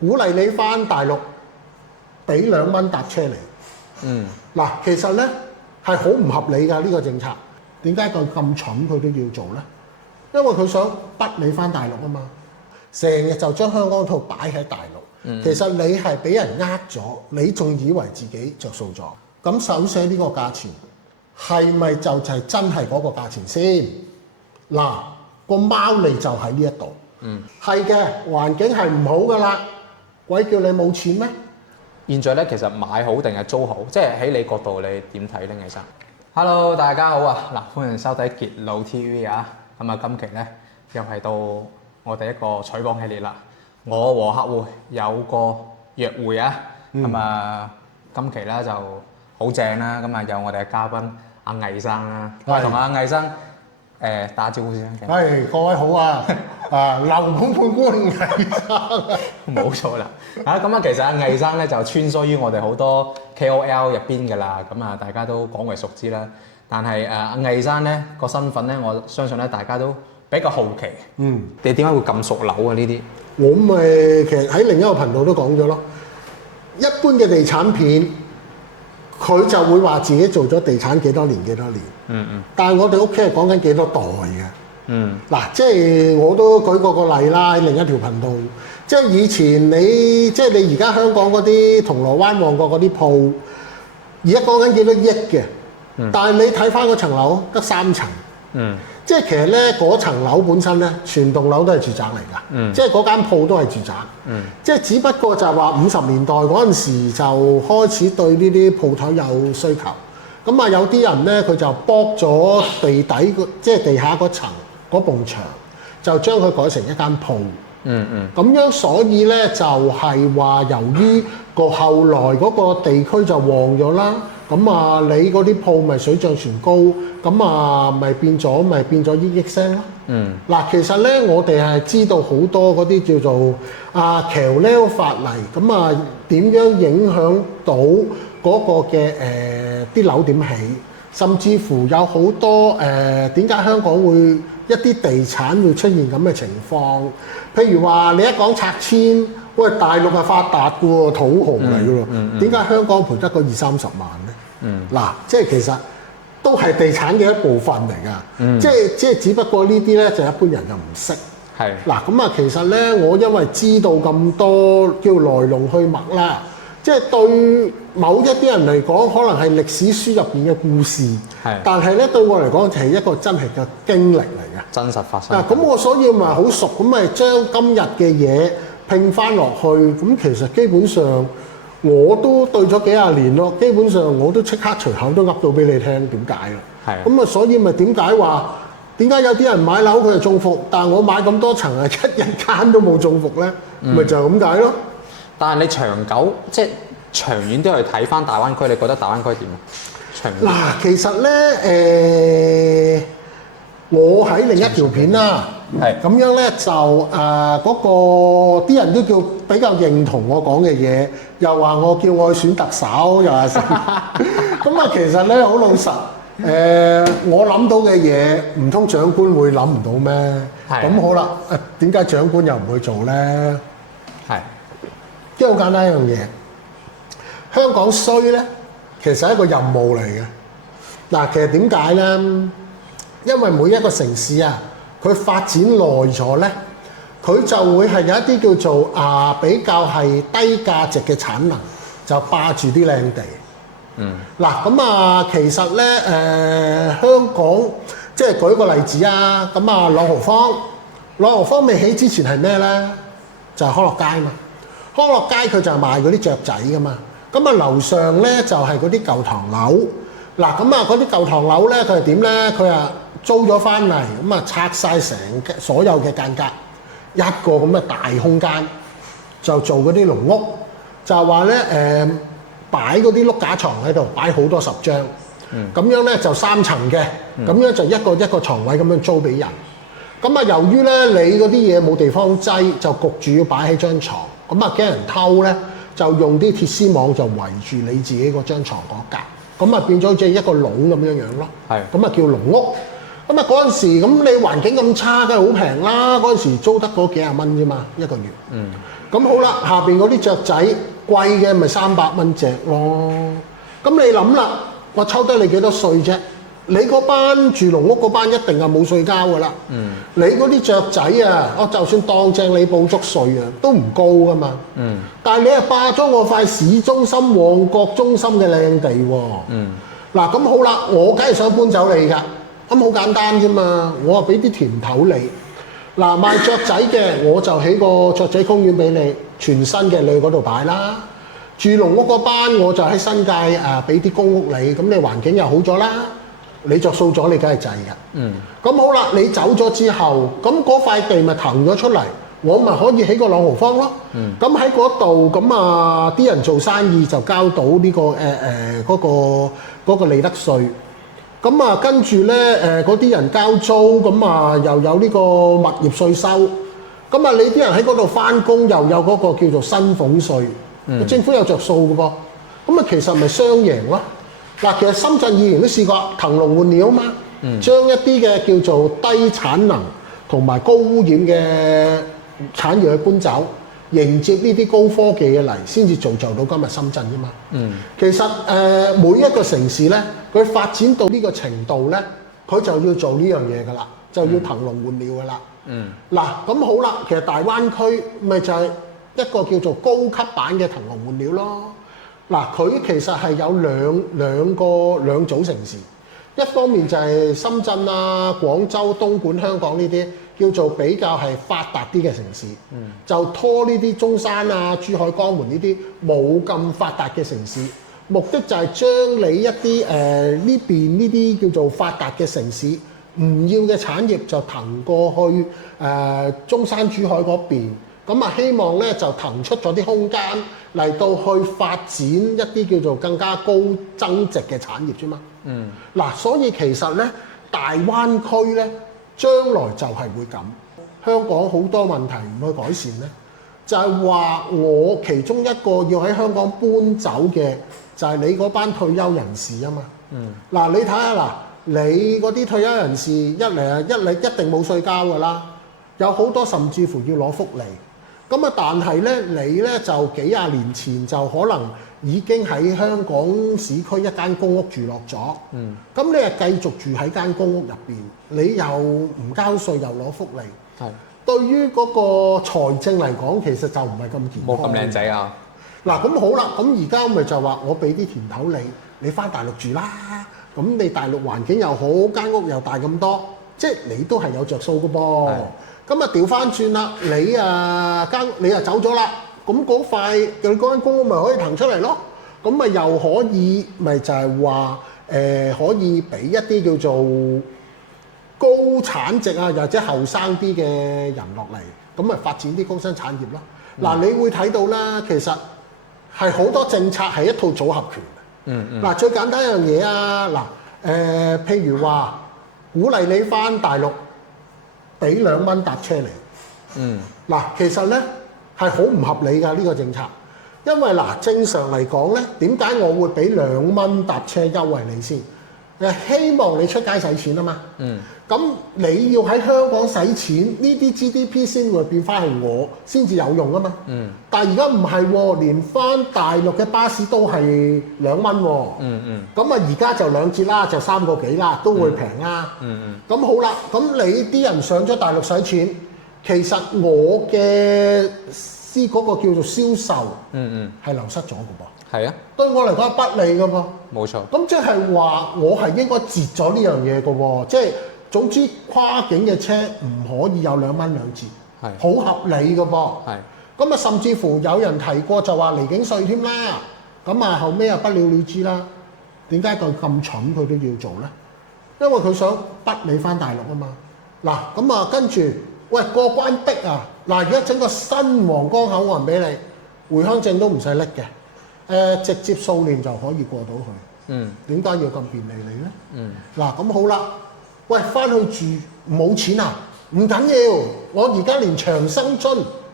鼓勵你翻大陸，俾2蚊搭車嚟。嗱，其實咧係好唔合理㗎呢個政策。點解佢咁蠢佢都要做咧？因為佢想逼你翻大陸啊嘛。成日就將香港套擺喺大陸，其實你係俾人呃咗，你仲以為自己着數咗。咁首寫呢個價錢係咪就係真係嗰個價錢先？嗱，個貓膩就喺呢一度。係嘅，環境係唔好噶啦，鬼叫你冇錢咩？現在咧，其實買好定係租好，即係喺你角度，你點睇咧，其實 ？Hello， 大家好啊！嗱，歡迎收睇傑佬 TV 啊！咁啊，今期咧又係到我哋一個採訪系列啦。我和客戶有個約會啊！咁啊，今期咧就好正啦！咁啊，有我哋嘅嘉賓阿魏生啦，我同阿魏生打招呼先。係各位好啊！樓盤判官魏生，冇錯啦。咁啊，其實阿魏生咧就穿梭於我哋好多 KOL 入邊㗎啦。咁啊，大家都廣為熟知啦。但係阿魏生咧個身份咧，我相信咧大家都比較好奇。你點解會咁熟樓啊？呢啲我咪其實喺另一個頻道都講咗咯。一般嘅地產片，佢就會話自己做咗地產幾多年。但係我哋屋企係講緊幾多代嘅。嗱，即係我都舉過個例啦，喺另一條頻道。即係以前你而家香港嗰啲銅鑼灣旺角嗰啲鋪，而家講緊幾多億嘅。但係你睇翻嗰層樓得3層。即係其實咧嗰層樓本身咧，全棟樓都係住宅嚟㗎。即係嗰間鋪都係住宅。即係只不過就係話50年代嗰陣時就開始對呢啲鋪頭有需求。咁啊有啲人咧佢就剝咗地底即係地下嗰層嗰埲牆，就將佢改成一間鋪。咁樣所以咧就係話由於後來嗰個地區就旺咗啦。咁啊，你嗰啲鋪咪水漲船高，咁啊咪變咗億億聲咯。嗱，其實咧我哋係知道好多嗰啲叫做橋呢法例，咁啊點樣影響到嗰個嘅啲樓點起，甚至乎有好多點解香港會一啲地產會出現咁嘅情況？譬如話你一講拆遷，喂大陸係發達嘅喎，土豪嚟嘅喎，點解香港賠得個20-30萬咧？嗱，即係其實都係地產嘅一部分嚟㗎。即係只不過呢啲咧就一般人就唔識。嗱，咁啊其實咧我因為知道咁多叫來龍去脈啦，即係對某一啲人嚟講可能係歷史書入邊嘅故事，但係咧對我嚟講就係一個真係嘅經歷嚟嘅，真實發生。咁我所以咪好熟，咁咪將今日嘅嘢拼翻落去，咁其實基本上我都對咗幾廿年咯，基本上我都即刻隨口都噏到俾你聽點解啦。咁啊，所以咪點解有啲人買樓佢係中伏，但係我買咁多層係一間都冇中伏咧，咪就係咁解咯。但係你長久即係長遠都係睇翻大灣區，你覺得大灣區點啊？長遠嗱，其實咧我喺另一條片啦，咁樣咧就嗰個啲人都叫比較認同我講嘅嘢，又話我叫我去選特首，又話咁啊，其實咧好老實，我諗到嘅嘢唔通長官會諗唔到咩？咁好啦，點解長官又唔去做咧？即係好簡單一樣嘢，香港衰咧，其實係一個任務嚟嘅。嗱，其實點解咧？因為每一個城市啊，佢發展耐咗咧，佢就會係有一啲叫做比較係低價值嘅產能，就霸住啲靚地。嗱，咁啊，其實咧香港即係舉個例子啊，咁啊朗豪坊未起之前係咩咧？就係康樂街嘛。康樂街佢就係賣嗰啲雀仔噶嘛。咁啊樓上咧就係嗰啲舊唐樓。嗱，咁啊嗰啲舊唐樓咧佢係點咧？佢啊租咗翻嚟，咁啊拆晒成所有嘅間隔，一個咁嘅大空間，就做嗰啲農屋，就係話咧擺嗰啲碌架床喺度，擺好多10張，咁樣咧就3層嘅，咁樣就一個床位咁樣租俾人。咁啊由於咧你嗰啲嘢冇地方擠，就焗住要擺喺張床，咁啊驚人偷咧，就用啲鐵絲網就圍住你自己嗰張牀嗰格，咁啊變咗好似一個籠咁樣樣咯。咁啊叫農屋。咁啊嗰陣時咁你環境咁差，梗係好平啦。嗰陣時租得嗰幾廿蚊啫嘛，一個月。咁好啦，下邊嗰啲雀仔貴嘅咪300蚊隻咯。咁你諗啦，我抽低你幾多稅啫？你嗰班住農屋嗰班一定係冇稅交㗎啦。你嗰啲雀仔啊，我就算當正你補足稅啊，都唔高㗎嘛。但係你係霸咗我塊市中心、旺角中心嘅靚地喎。嗱咁好啦，我梗係想搬走你㗎。咁好簡單啫嘛，我啊俾啲甜頭你。嗱賣雀仔嘅，我就起個雀仔公園俾你，全新嘅你去嗰度擺啦。住農屋嗰班，我就喺新界俾啲公屋你，咁你環境又好咗啦。你着數咗，你梗係制㗎。咁好啦，你走咗之後，咁嗰塊地咪騰咗出嚟，我咪可以起個朗豪坊咯。咁喺嗰度，咁啊啲人做生意就交到呢個嗰個利得稅。咁啊跟住咧嗰啲人交租，咁啊又有呢個物業稅收。咁啊你啲人喺嗰度翻工，又有嗰個叫做薪俸稅。政府有着數㗎噃。咁啊其實咪雙贏咯。嗱，其實深圳議員都試過騰籠換鳥啊嘛，將一啲嘅叫做低產能同埋高污染嘅產業去搬走，迎接呢啲高科技嘅嚟，先至造就到今日深圳啫嘛。其實每一個城市咧，佢發展到呢個程度咧，佢就要做呢樣嘢㗎啦，就要騰籠換鳥㗎啦。嗱，咁好啦，其實大灣區咪就係一個叫做高級版嘅騰籠換鳥咯。嗱，佢其實係有兩組城市，一方面就係深圳啊、廣州、東莞、香港呢啲叫做比較係發達啲嘅城市，就拖呢啲中山啊、珠海、江門呢啲冇咁發達嘅城市，目的就係將你一啲呢邊呢啲叫做發達嘅城市唔要嘅產業就騰過去中山、珠海嗰邊。咁啊，希望咧就騰出咗啲空間嚟到去發展一啲叫做更加高增值嘅產業啫嘛。嗱，所以其實咧，大灣區咧將來就係會咁。香港好多問題唔去改善咧，就係話我其中一個要喺香港搬走嘅，就係你嗰班退休人士啊嘛。嗱，你睇下嗱，你嗰啲退休人士一定冇稅交㗎啦，有好多甚至乎要攞福利。咁啊，但係咧，你咧就幾廿年前就可能已經喺香港市區一間公屋住落咗。咁你係繼續住喺間公屋入邊，你又唔交稅又攞福利。對於嗰個財政嚟講，其實就唔係咁健康。冇咁靚仔啊！嗱，咁好啦，咁而家咪就話我俾啲甜頭你，你翻大陸住啦。咁你大陸環境又好，間屋又大咁多，即係你都係有着數嘅噃。咁啊調翻轉啦，你啊走咗啦，咁嗰塊佢嗰間公屋咪可以騰出嚟咯，咁咪又可以咪就係話可以俾一啲叫做高產值啊，或者後生啲嘅人落嚟，咁咪發展啲高新產業咯。嗱，你會睇到啦，其實係好多政策係一套組合拳。嗱，最簡單一樣嘢啊，嗱譬如話鼓勵你翻大陸。俾2蚊搭車嚟，嗱，其實咧係好唔合理㗎呢個政策，因為嗱正常嚟講咧，點解我會俾2蚊搭車優惠你先？希望你出街使錢啊嘛。咁你要喺香港使錢，呢啲 GDP 先會變翻係我先至有用啊嘛。但係而家唔係喎，連翻大陸嘅巴士都係2蚊喎。咁啊而家就2折啦，就3個幾啦，都會平啦。咁好啦，咁你啲人上咗大陸使錢，其實我嘅嗰個叫做銷售係流失咗嘅噃。係啊，對我嚟講係不利嘅噃。冇錯。咁即係話我係應該截咗呢樣嘢嘅喎，即係總之跨境嘅車唔可以有2蚊2折，係好合理嘅噃。係。咁啊，甚至乎有人提過就話離境稅添啦。咁啊，後尾啊不了了之啦。點解佢咁蠢佢都要做咧？因為佢想逼你翻大陸啊嘛。嗱，咁啊跟住，喂過關逼啊！嗱，而家整個新皇崗口岸俾你，回鄉證都唔使拎嘅。直接掃臉就可以過到去。點解要咁便利你咧？嗱，咁好啦，喂，翻去住冇錢啊？唔緊要，我而家連長生津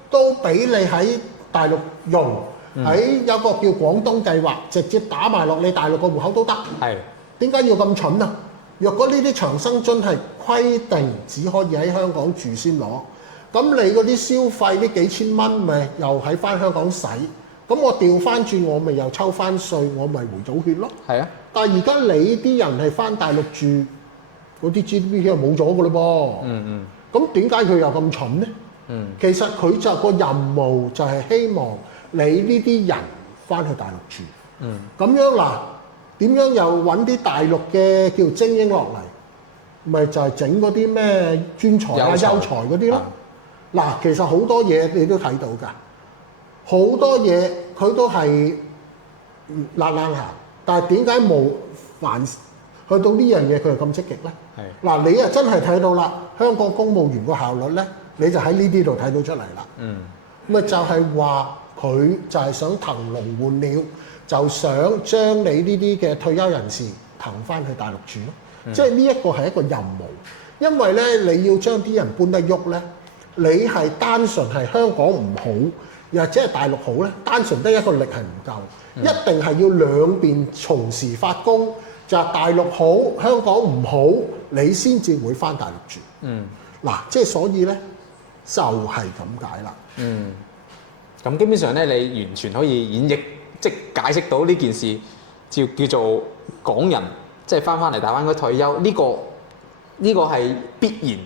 都俾你喺大陸用，喺有個叫廣東計劃，直接打埋落你大陸個戶口都得。係點解要咁蠢啊？若果呢啲長生津係規定只可以喺香港住先攞，咁你嗰啲消費呢幾千蚊咪又喺翻香港使，咁我調翻轉我咪又抽翻稅，我咪回咗血咯。係啊，但係而家你啲人係翻大陸住，嗰啲 GDP 又冇咗㗎咯噃。咁點解佢又咁蠢呢？其實佢就個任務就係希望你呢啲人翻去大陸住。咁樣嗱，點樣又揾啲大陸嘅叫精英落嚟，咪就係整嗰啲咩專才啊、優才嗰啲咯。嗱，其實好多嘢你都睇到㗎，好多嘢佢都係懶行，但係點解冇凡去到呢樣嘢佢係咁積極咧？嗱，你啊真係睇到啦，香港公務員個效率咧，你就喺呢啲度睇到出嚟啦。咪就係話佢就係想騰籠換鳥，就想將你呢啲嘅退休人士騰翻去大陸住咯。即係呢一個係一個任務，因為咧你要將啲人搬得喐咧，你係單純係香港唔好，又或者係大陸好咧，單純得一個力係唔夠，一定係要兩邊同時發功，就係大陸好，香港唔好，你先至會翻大陸住。嗱，即係所以咧就係咁解啦。咁基本上咧，你完全可以演繹，即係解釋到呢件事，叫做港人即係翻嚟大灣區退休，呢個係必然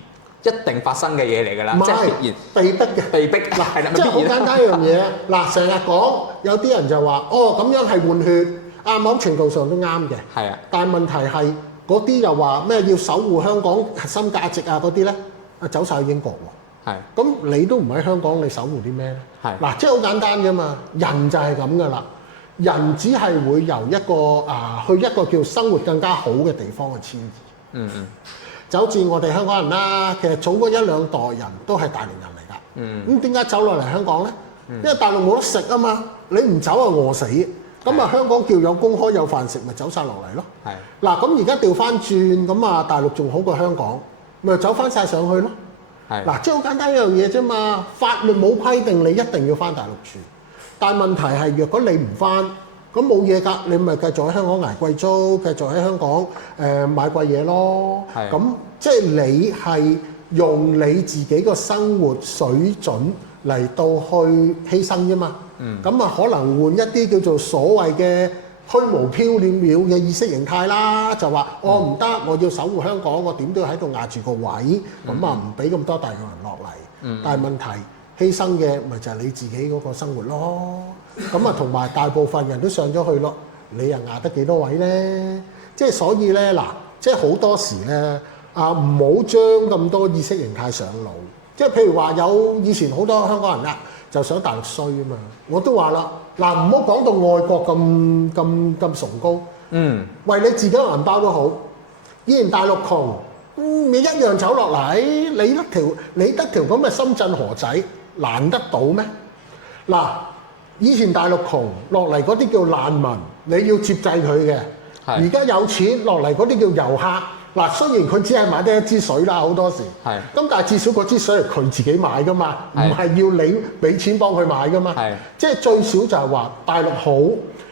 一定發生嘅嘢嚟㗎啦，即係必然被逼嘅，被逼嗱係啦，即係好簡單一樣嘢。嗱，成日講有啲人就話哦咁樣係換血，某程度上都啱嘅。係啊，但係問題係嗰啲又話咩要守護香港核心價值啊嗰啲咧，走晒去英國喎。係，咁你都唔喺香港，你守護啲咩咧？係嗱，即係好簡單㗎嘛，人就係咁㗎啦。人只係會由一個去一個叫生活更加好嘅地方去遷移。就好似我哋香港人啦，其實早嗰一兩代人都係大陸人嚟㗎。咁點解走落嚟香港咧？因為大陸冇得食啊嘛，你唔走啊餓死。咁香港叫有工開有飯食，咪走晒落嚟咯。嗱，咁而家調翻轉，咁大陸仲好過香港，咪走翻晒上去咯。嗱，即係好簡單一樣嘢啫嘛。法律冇規定你一定要翻大陸住，但係問題係若果你唔翻，咁冇嘢㗎，你咪繼續喺香港捱貴租，繼續喺香港買貴嘢咯。咁即係你係用你自己個生活水準嚟到去犧牲啫嘛。咁可能換一啲叫做所謂嘅虛無縹緲嘅意識形態啦，就話我唔得，我要守護香港，我點都要喺度壓住個位，咁唔俾咁多大陸人落嚟。但係問題犧牲嘅咪就係你自己嗰個生活咯。咁同埋大部分人都上咗去咯，你又壓得幾多位咧？即係所以咧嗱，即係好多時咧唔好將咁多意識形態上腦。即係譬如話有以前好多香港人就想大陸衰啊嘛，我都話啦，嗱，唔好講到外國咁崇高，為你自己個銀包都好。以前大陸窮，你一樣走落嚟，你得條咁嘅深圳河仔難得到咩？嗱，以前大陸窮落嚟嗰啲叫難民，你要接濟佢嘅。而家有錢落嚟嗰啲叫遊客。嗱，雖然佢只係買得一支水啦，好多時。咁但係至少嗰支水係佢自己買噶嘛，唔係要你俾錢幫佢買噶嘛。即係最少就係話大陸好，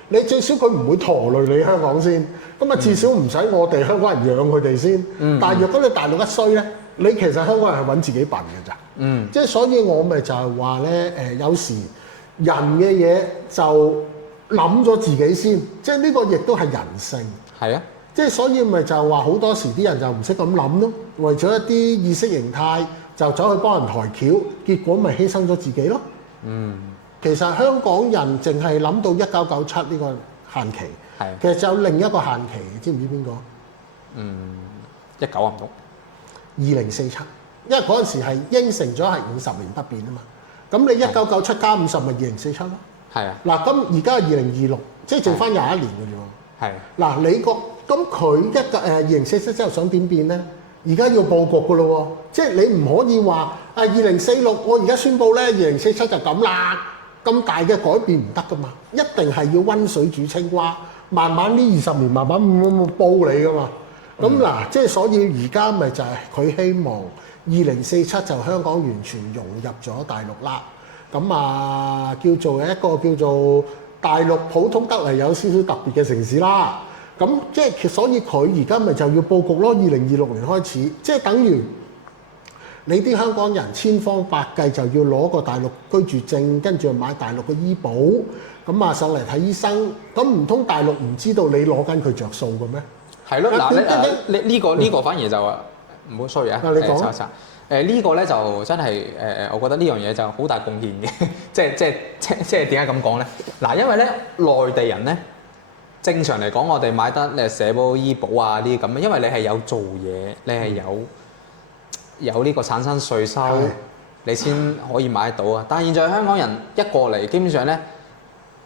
你最少佢唔會拖累你香港先。咁至少唔使我哋香港人養佢哋先。但係若果你大陸一衰咧，你其實香港人係揾自己笨嘅咋。即係所以我咪就係話咧，有時人嘅嘢就諗咗自己先，即係呢個亦都係人性。即係所以咪就係話好多時啲人就唔識咁諗咯，為咗一啲意識形態就走去幫人抬轎，結果咪犧牲咗自己咯。其實香港人淨係諗到1997呢個限期，其實就有另一個限期，知唔知邊個？19啊唔到2047，因為嗰陣時係應承咗係50年不變啊嘛。咁你1997加50咪2047咯。嗱，咁而家係2026，即係剩翻21年嘅啫喎。嗱，你咁佢2047之後想點變咧？而家要佈局嘅咯喎，即係你唔可以話2046我而家宣佈咧2047就咁啦，咁大嘅改變唔得噶嘛，一定係要溫水煮青蛙，慢慢呢20年慢慢煲你噶嘛。咁嗱，即係所以而家咪就係佢希望2047就香港完全融入咗大陸啦。咁叫做一個叫做大陸普通得嚟有少少特別嘅城市啦。咁即係所以佢而家咪就要佈局咯。2026年開始，即係等於你啲香港人千方百計就要攞個大陸居住證，跟住買大陸嘅醫保，咁啊上嚟睇醫生。咁唔通大陸唔知道你攞緊佢着數嘅咩？係咯，嗱你呢個反而就唔好 sorry 啊，你講呢個咧就真係我覺得呢樣嘢就好大貢獻嘅，即係點解咁講咧？嗱，因為咧內地人咧正常嚟講，我哋買得社保醫保啊呢啲咁，因為你係有做嘢，你係有呢個產生稅收，你先可以買得到啊。但係現在香港人一過嚟，基本上咧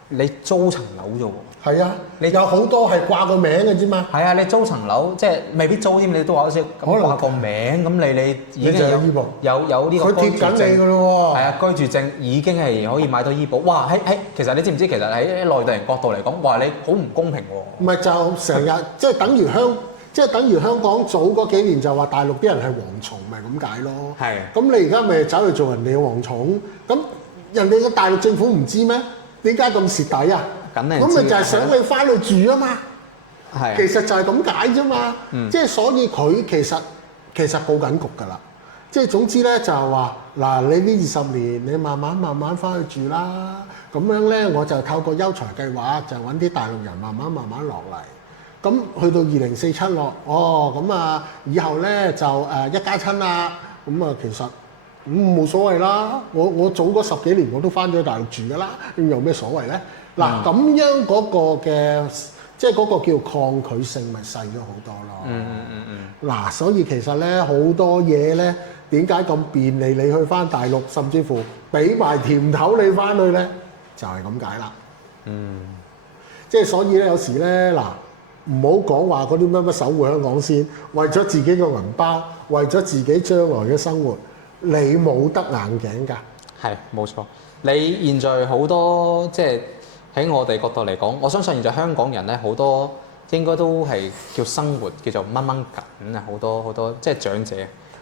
你租層樓啫喎。係啊，你有好多係掛個名嘅啫嘛。係啊，你租層樓即係未必租添，你都話好似掛個名咁，你已經有呢個佢貼緊你㗎咯喎。係啊，居住證已經係可以買到醫保。哇！其實你知唔知？其實喺內地人角度嚟講，哇！你好唔公平喎。唔係就成日即係等於香港早嗰幾年就話大陸啲人係蝗蟲，咪咁解咯。係。咁你而家咪走去做人哋嘅蝗蟲，咁人哋嘅大陸政府唔知咩？點解咁蝕底啊？咁咪就係想你翻去住啊嘛。係。其實就係咁解啫嘛。即係所以佢其實佈緊局㗎啦。即係總之咧就係話嗱，你呢20年你慢慢翻去住啦。咁樣咧我就透過優才計劃就揾啲大陸人慢慢落嚟。咁去到2047咯，咁啊以後咧就一家親啦。咁啊其實冇所謂啦。我早嗰10幾年我都翻咗去大陸住㗎啦，有咩所謂咧？嗱咁樣嗰個嘅即係嗰個叫抗拒性咪細咗好多咯。嗱，所以其實咧好多嘢咧點解咁便利你去翻大陸，甚至乎俾埋甜頭你翻去咧，就係咁解啦。即係所以咧有時咧嗱。唔好講話嗰啲乜守護香港先，為咗自己個銀包，為咗自己將來嘅生活，你冇得硬頸㗎。係冇錯，你現在好多即係喺我哋角度嚟講，我相信現在香港人咧好多應該都係叫生活叫做掹緊啊，好多即係長者。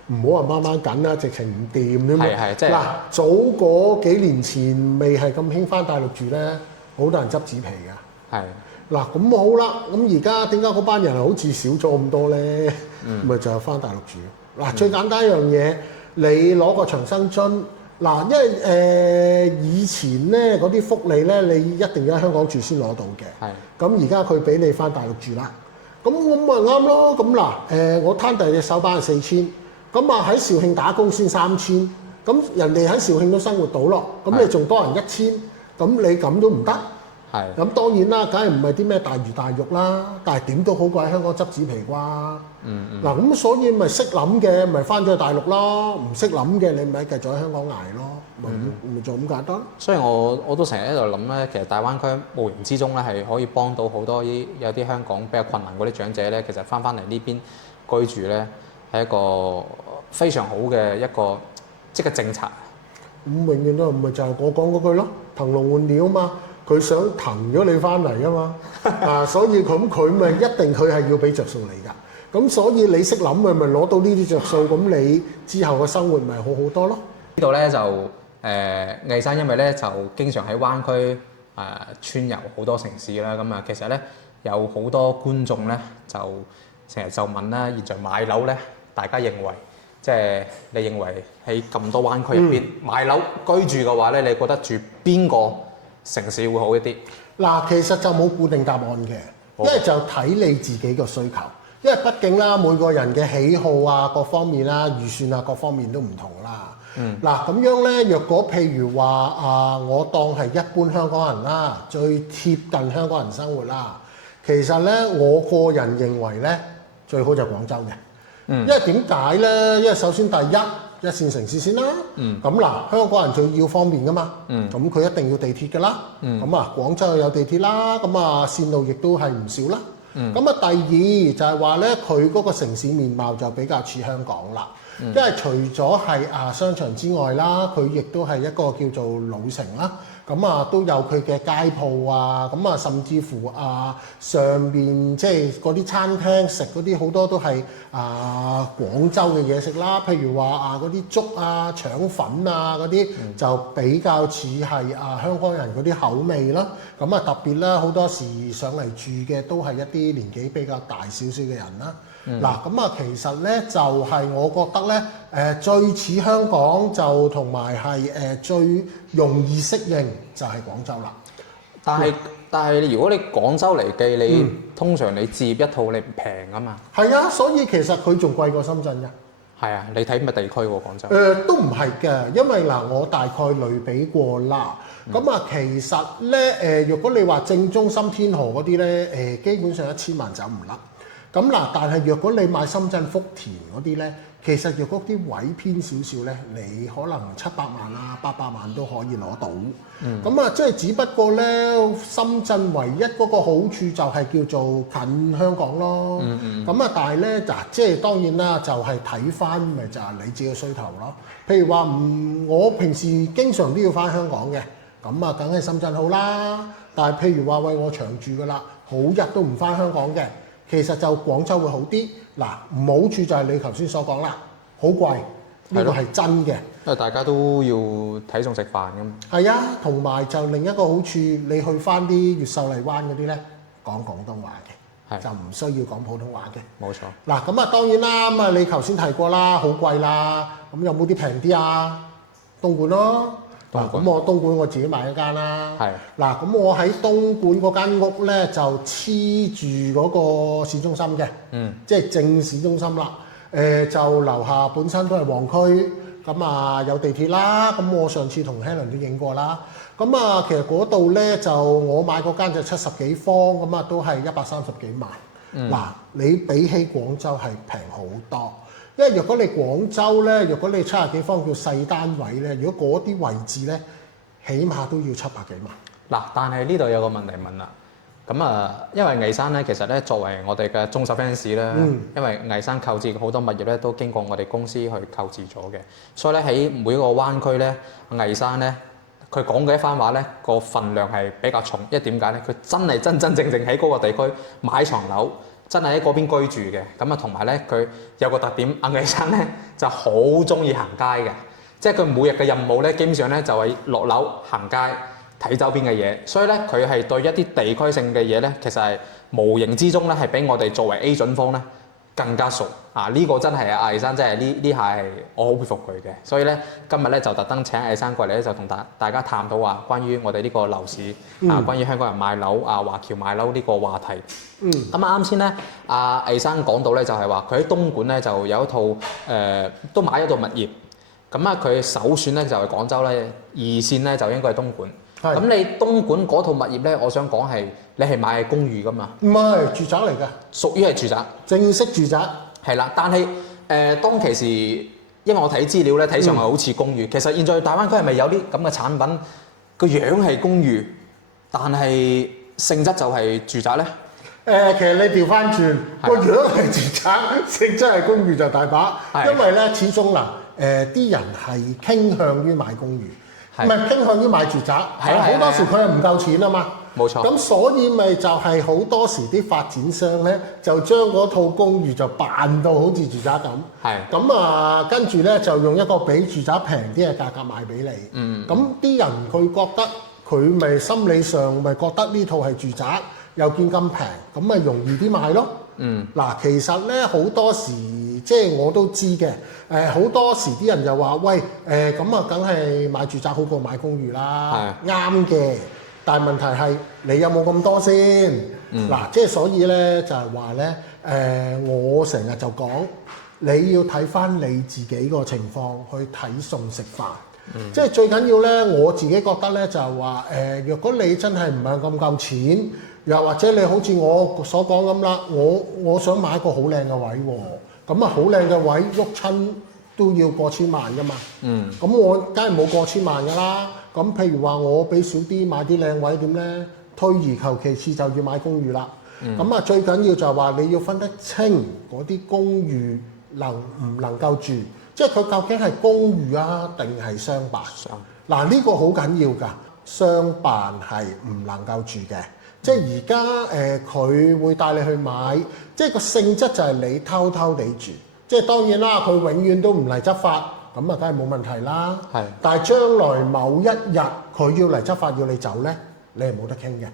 唔好話掹緊啦，直情唔掂添。係即係嗱，早嗰幾年前未係咁興翻大陸住咧，好多人執紙皮㗎。係。嗱咁好啦，咁而家點解嗰班人好似少咗咁多咧？咪就係翻大陸住。嗱，最簡單一樣嘢，你攞個長生津。嗱，因為以前咧嗰啲福利咧，你一定要喺香港住先攞到嘅。係。咁而家佢俾你翻大陸住啦。咁咪啱咯。咁嗱，我攤第隻手板係4000，咁啊喺肇慶打工先3000，咁人哋喺肇慶都生活到咯。咁你仲多人1000，咁你咁都唔得。係，咁當然啦，梗係唔係啲咩大魚大肉啦，但係點都好過喺香港執紙皮啩。嗱咁所以咪識諗嘅，咪翻咗去大陸咯；唔識諗嘅，你咪繼續喺香港捱咯。咪就咁簡單。所以我都成日喺度諗咧，其實大灣區無形之中咧係可以幫到好多有啲香港比較困難嗰啲長者咧，其實翻嚟呢邊居住咧係一個非常好嘅一個即係政策。咁永遠都唔係就係我講嗰句咯，騰籠換鳥啊嘛。佢想騰咗你翻嚟啊嘛，所以佢咪一定佢係要俾着數你㗎。咁所以你識諗咪攞到呢啲着數，咁你之後嘅生活咪好好多咯。呢度咧就魏生，因為咧就經常喺灣區穿遊好多城市啦，咁啊其實咧有好多觀眾咧就成日就問啦，現在買樓咧，大家認為即係你認為喺咁多灣區入邊買樓居住嘅話咧，你覺得住邊個城市會好一啲？嗱，其實就冇固定答案嘅，因為就睇你自己個需求。因為畢竟啦，每個人嘅喜好啊、各方面啦、預算啊、各方面都唔同啦。嗱咁樣咧，若果譬如話我當係一般香港人啦，最貼近香港人生活啦，其實咧，我個人認為咧，最好就係廣州嘅。因為點解咧？因為首先第一線城市先啦。咁嗱，香港人最要方便噶嘛。咁佢一定要地鐵㗎啦。咁啊，廣州有地鐵啦。咁啊，線路亦都係唔少啦。咁啊，第二就係話咧，佢嗰個城市面貌就比較似香港啦。因為除咗係商場之外啦，佢亦都係一個叫做老城啦。咁啊都有佢嘅街鋪啊，咁啊甚至乎上邊即係嗰啲餐廳食嗰啲好多都係廣州嘅嘢食啦，譬如話嗰啲粥啊、腸粉啊嗰啲就比較似係香港人嗰啲口味啦。咁啊特別啦，好多時上嚟住嘅都係一啲年紀比較大少少嘅人啦。嗱咁其實咧就係、我覺得咧最似香港就同埋係最容易適應就係廣州啦。但係如果你廣州嚟計，你通常你接一套你唔平啊嘛。係啊，所以其實佢仲貴過深圳㗎。係啊，你睇咩地區喎廣州？都唔係嘅，因為我大概類比過啦。咁其實咧如果你話正中心天河嗰啲咧基本上1000萬走唔甩。咁但係若果你買深圳福田嗰啲咧，其實若果啲位偏少少咧，你可能700萬800萬都可以攞到。咁即係只不過咧，深圳唯一嗰個好處就係叫做近香港咯。咁但係咧即係當然啦，就係睇翻咪就係你自己嘅需求咯。譬如話我平時經常都要翻香港嘅，咁梗係深圳好啦。但係譬如話喂，我長住噶啦，好日都唔翻香港嘅。其實就廣州會好啲，唔好處就係你頭先所講啦，好貴，呢個係真嘅。因為大家都要睇餸食飯㗎嘛。係啊，同埋就另一個好處，你去翻啲越秀荔灣嗰啲咧，講廣東話嘅，就唔需要講普通話嘅。冇錯。咁當然啦，咁你頭先提過啦，好貴啦，咁有冇啲平啲啊？東莞咯。咁我東莞我自己買一間啦。咁我喺東莞嗰間屋咧就黐住嗰個市中心嘅，即係正市中心啦。就樓下本身都係旺區，咁有地鐵啦。咁我上次同 Helen 都影過啦。咁其實嗰度咧就我買嗰間就70幾方，咁都係130幾萬。你比起廣州係平好多。因為若果你廣州咧，若果你70幾方叫細單位咧，如果嗰啲位置咧，起碼都要700幾萬。但係呢度有個問題問啦。咁因為魏生咧，其實咧作為我哋嘅忠實 fans 咧，因為魏生購置好多物業咧，都經過我哋公司去購置咗嘅，所以咧喺每個灣區咧，魏生咧佢講嘅一番話咧，個份量係比較重。因為點解咧？佢真係真正喺嗰個地區買層樓。真係喺嗰邊居住嘅，咁同埋咧，佢有個特點，魏生咧就好中意行街嘅，即係佢每日嘅任務咧，基本上咧就係落樓行街睇周邊嘅嘢，所以咧佢係對一啲地區性嘅嘢咧，其實係無形之中咧係比我哋作為 A 準方咧更加熟呢個真係魏生真係呢下係我好佩服佢嘅，所以咧今日咧就特登請魏生過嚟咧，就同大家探討下關於我哋呢個樓市關於香港人買樓華僑買樓呢個話題。咁啱先咧，魏生講到咧就係話佢喺東莞咧就有一套都買一套物業，咁佢首選咧就係廣州咧，二線咧就應該係東莞。咁你東莞嗰套物業咧，我想講係你係買公寓噶嘛？唔係住宅嚟㗎，屬於係住宅，正式住宅。係啦，但係當其時，因為我睇資料咧，睇上去好似公寓。其實現在大灣區係咪有啲咁嘅產品，個樣係公寓，但係性質就係住宅咧？其實你調翻轉個樣係住宅，性質係公寓就大把。因為咧，始終啲人係傾向於買公寓，唔係傾向於買住宅。好多時佢係唔夠錢啊嘛。冇錯。咁所以咪就係好多時啲發展商咧，就將嗰套公寓就扮到好似住宅咁。咁跟住咧就用一個比住宅平啲嘅價格賣俾你。咁啲人佢覺得佢咪心理上咪覺得呢套係住宅。又見咁平，咁咪容易啲買咯。其實咧好多時即係我都知嘅。好多時啲人就話：喂，咁梗係買住宅好過買公寓啦。啱嘅，但係問題係你有冇咁多先？即係所以咧就係話咧，我成日就講，你要睇翻你自己個情況去睇餸食飯。即係最緊要咧，我自己覺得咧就係話，若果你真係唔係咁夠錢。又或者你好似我所講咁啦，我想買一個好靚嘅位喎，咁好靚嘅位喐親都要過千萬噶嘛。咁我梗係冇過千萬噶啦。咁譬如話我俾少啲買啲靚位點咧？推而求其次就要買公寓啦。最緊要就係話你要分得清嗰啲公寓能唔能夠住，即係佢究竟係公寓啊定係商辦。呢個好緊要㗎。商辦係唔能夠住嘅。即係而家佢會帶你去買，即係個性質就係你偷偷地住。即係當然啦，佢永遠都唔嚟執法，咁啊梗係冇問題啦。係。但係將來某一日佢要嚟執法要你走咧，你係冇得傾嘅。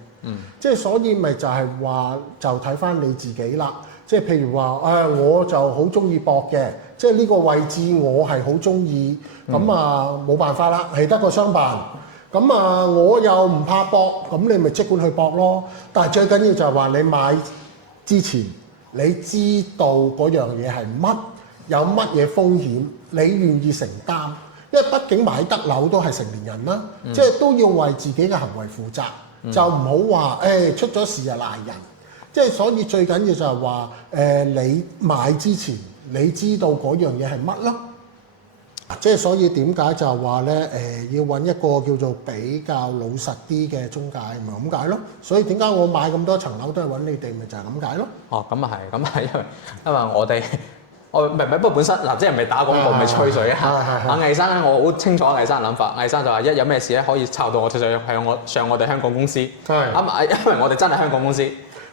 即係所以咪就係話就睇翻你自己啦。即係譬如話我就好中意博嘅，即係呢個位置我係好中意，咁啊冇辦法啦，係得個商辦。咁啊，我又唔怕搏，咁你咪即管去搏咯。但係最緊要就係話你買之前，你知道嗰樣嘢係乜，有乜嘢風險，你願意承擔。因為畢竟買得樓都係成年人啦，即係都要為自己嘅行為負責，就唔好話出咗事就賴人。即係所以最緊要就係話你買之前，你知道嗰樣嘢係乜咯。即係所以點解就係話咧要揾一個叫做比較老實啲嘅中介，咪咁解咯。所以點解我買咁多層樓都係揾你哋，咪就係咁解咯。哦，咁啊係，咁係因為我唔係不過本身嗱，即係唔係打廣告，唔係吹水啊。阿魏生咧，我好清楚阿魏生嘅諗法。魏生就話一有咩事咧，可以抄到我出上我哋香港公司。係。因為我哋真係香港公司。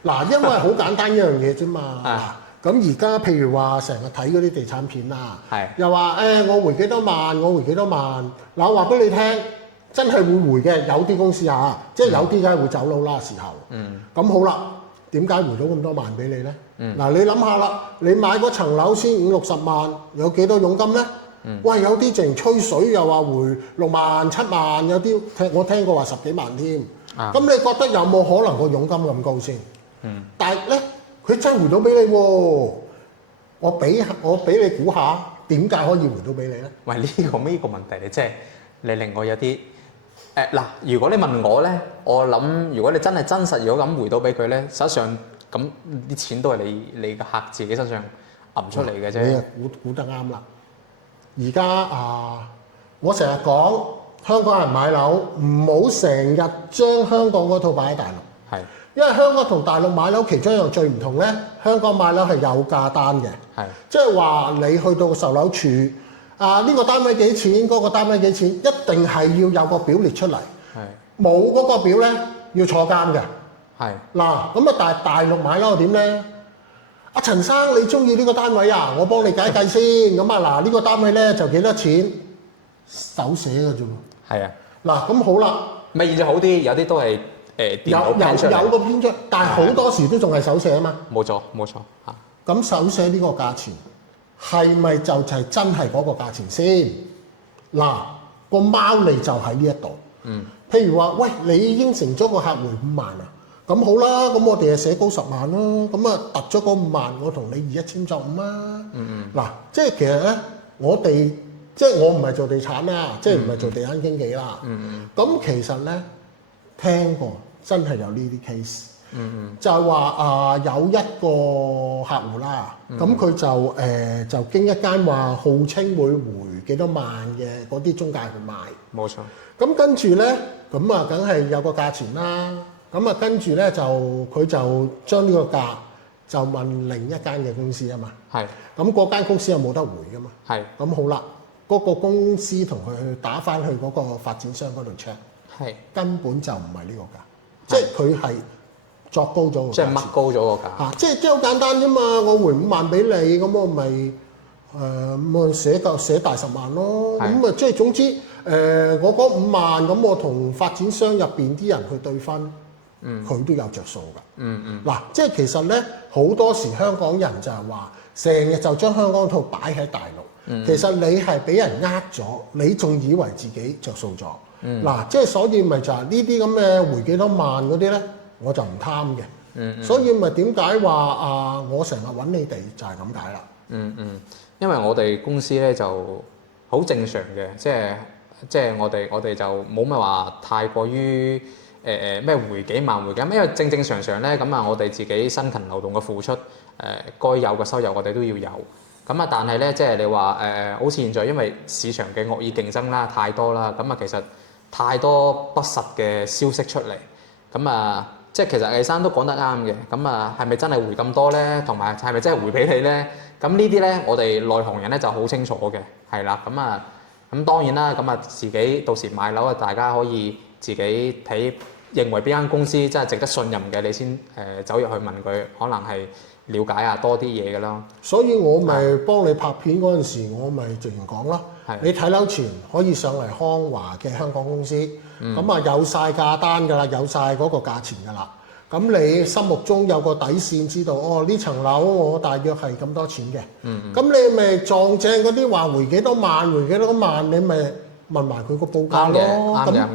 嗱，因為好簡單一樣嘢啫嘛。咁而家譬如話成日睇嗰啲地產片啊，又話我回幾多萬，我回幾多萬。嗱，我話俾你聽，真係會回嘅，有啲公司啊，即係有啲梗係會走佬啦時候。咁好啦，點解回到咁多萬俾你咧？嗱，你諗下啦，你買嗰層樓先50-60萬，有幾多佣金咧？喂，有啲淨吹水又話回6萬、7萬，有啲我聽過話10幾萬添。咁你覺得有冇可能個佣金咁高先？但係咧。佢真回到俾你喎，我俾你估下點解可以回到俾你咧？喂，呢個問題你即係你令我有啲嗱，如果你問我咧，我諗如果你真係真實如果咁回到俾佢咧，實際上咁啲錢都係你個客自己身上揞出嚟嘅啫。你啊估得啱啦！而家我成日講香港人買樓唔好成日將香港嗰套擺喺大陸。係。因為香港同大陸買樓其中一樣最唔同咧，香港買樓係有價單嘅，即係話你去到售樓處呢個單位幾錢，嗰個單位幾錢，一定係要有個表列出嚟，冇嗰個表咧要坐監嘅。嗱，咁啊但係大陸買樓點咧？阿陳生你中意呢個單位啊？我幫你計計先。咁啊嗱，呢個單位咧就幾多錢？手寫嘅啫喎。係啊。嗱，咁好啦。咪現在好啲，有啲都係。有個編出，但係好多時都仲係手寫啊嘛。冇錯嚇。咁手寫呢個價錢係咪就係真係嗰個價錢先？嗱，個貓膩就喺呢一度。譬如話，喂，你應承咗個客回5萬啊，咁好啦，咁我哋啊寫高10萬咯，咁啊突咗嗰5萬，我同你21簽作5啊。嗱，即係其實咧，我唔係做地產啦，即係唔係做地產經紀啦。咁其實咧。聽過真係有呢啲 case，就係話有一個客戶啦，咁佢就經一間話號稱會回幾多萬嘅嗰啲中介去賣，冇錯。咁跟住咧，咁啊梗係有個價錢啦。咁啊跟住咧佢就將呢個價就問另一間嘅公司啊嘛。係。咁嗰間公司又冇得回噶嘛。係。咁好啦，嗰個公司同佢去打翻去嗰個發展商嗰度 check。係根本就唔係呢個價，即係佢係作高咗個價，即係乜高咗個價嚇，即係好簡單啫嘛。我回5萬俾你，咁我咪寫大10萬咯。咁啊，即係總之我嗰5萬，咁我同發展商入邊啲人去對分，佢都有着數㗎。嗱，即係其實咧好多時香港人就係話，成日就將香港套擺喺大陸，其實你係俾人呃咗，你仲以為自己着數咗。嗱，即係所以咪就係呢啲咁嘅回幾多萬嗰啲咧，我就唔貪嘅。所以咪點解話我成日揾你哋就係咁解啦。因為我哋公司咧就好正常嘅，即係我哋就冇乜話太過於咩回幾萬回幾萬，因為正常咧咁啊，我哋自己辛勤勞動嘅付出該有嘅收入我哋都要有。咁啊，但係咧即係你話好似現在因為市場嘅惡意競爭啦太多啦，咁啊其實太多不實嘅消息出嚟，咁啊，即係其實魏生都講得啱嘅。咁啊，係咪真係回咁多咧？同埋係咪真係回俾你咧？咁呢啲咧，我哋內行人咧就好清楚嘅，係啦。咁啊，咁當然啦，咁啊自己到時買樓啊，大家可以自己認為邊間公司真係值得信任嘅，你先走入去問佢，可能係了解下多啲嘢嘅咯。所以我咪幫你拍片嗰陣時，我咪直情講咯。你睇樓前可以上嚟康華嘅香港公司，咁啊有晒價單㗎啦，有晒嗰個價錢㗎啦。咁你心目中有個底線，知道哦呢層樓我大約係咁多錢嘅。咁你咪撞正嗰啲話回幾多萬，回幾多萬，你咪問埋佢個報價咯。啱嘅。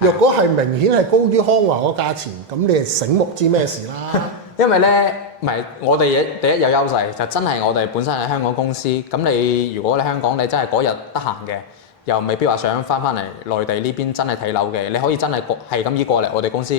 若果係明顯係高於康華個價錢，咁你係醒目知咩事啦？因為咧，唔係我哋第一有優勢，就真係我哋本身係香港公司。咁你如果你香港你真係嗰日得閒嘅，又未必話想翻嚟內地呢邊真係睇樓嘅，你可以真係咁依過嚟我哋公司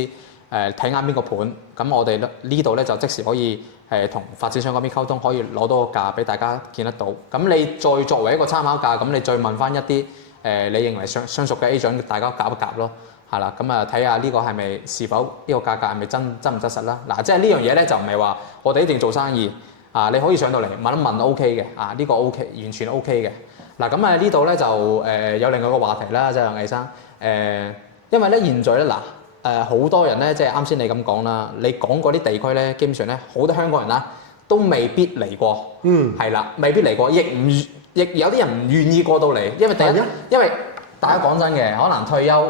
睇啱邊個盤。咁我哋呢度咧就即時可以同發展商嗰邊溝通，可以攞到個價俾大家見得到。咁你再作為一個參考價，咁你再問翻一啲你認為相熟嘅 agent，大家夾一夾咯。係啦，咁啊睇下呢個係咪是否呢個價格係咪真唔真實啦？嗱，即係呢樣嘢咧就唔係話我哋一定做生意啊，你可以上到嚟問一問 OK 嘅啊，呢個 OK 完全 OK 嘅。嗱，咁啊呢度咧就有另外一個話題啦，即係魏生因為咧現在咧嗱好多人咧即係啱先你咁講啦，你講嗰啲地區咧基本上咧好多香港人啦都未必嚟過，係啦，未必嚟過，亦有啲人唔願意過到嚟，因為第一，因為大家講真嘅，可能退休。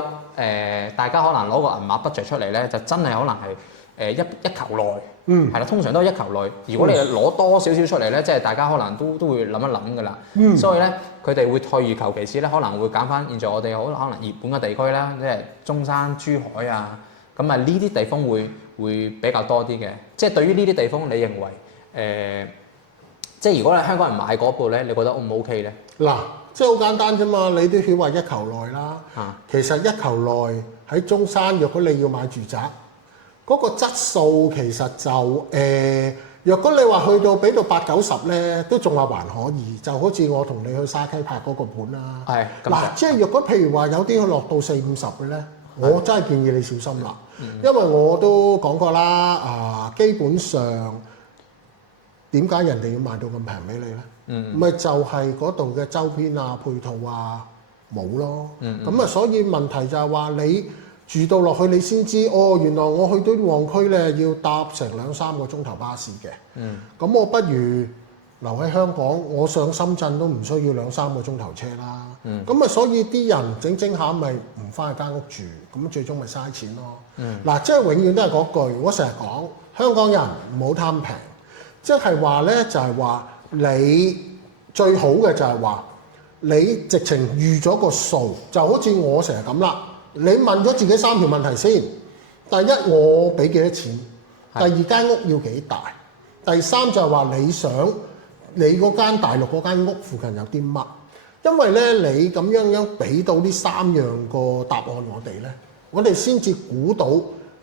大家可能攞個銀碼 budget 出嚟咧，就真係可能係一球內，係啦，通常都係一球內。如果你攞多少少出嚟咧，即係大家可能都會諗一諗㗎啦。所以咧，佢哋會退而求其次咧，可能會揀翻現在我哋可能熱門嘅地區啦，即係中山、珠海啊，咁啊呢啲地方會比較多啲嘅。即係對於呢啲地方，你認為即係如果你香港人買嗰部咧，你覺得 O 唔 OK 咧？嗱。即係好簡單啫嘛，你都曉話一球內啦。其實一球內喺中山，若果你要買住宅，嗰個質素其實就若果你話去到俾到80-90咧，都仲話還可以。就好似我同你去沙溪拍嗰個盤啦。嗱，即係若果譬如話有啲落到40-50嘅咧，我真係建議你小心啦。因為我都講過啦，基本上點解人哋要賣到咁平俾你咧？咪就係嗰度嘅周邊啊、配套啊冇咯。咁啊，所以問題就係話你住到落去，你先知哦。原來我去到旺區咧，要搭成2-3個鐘頭巴士嘅。咁我不如留喺香港，我上深圳都唔需要2-3個鐘頭車啦。咁啊，所以啲人整下咪唔翻去間屋住，咁最終咪嘥錢咯。嗱，即係永遠都係嗰句，我成日講香港人唔好貪平，即係話咧就係話。你最好嘅就係話，你直情預咗個數，就好似我成日咁啦。你問咗自己3條問題先：第一，我俾幾多錢；第二，間屋要幾大；第三就係話你想你嗰間大陸嗰間屋附近有啲乜？因為咧，你咁樣俾到呢3樣個答案我哋咧，我哋先至估到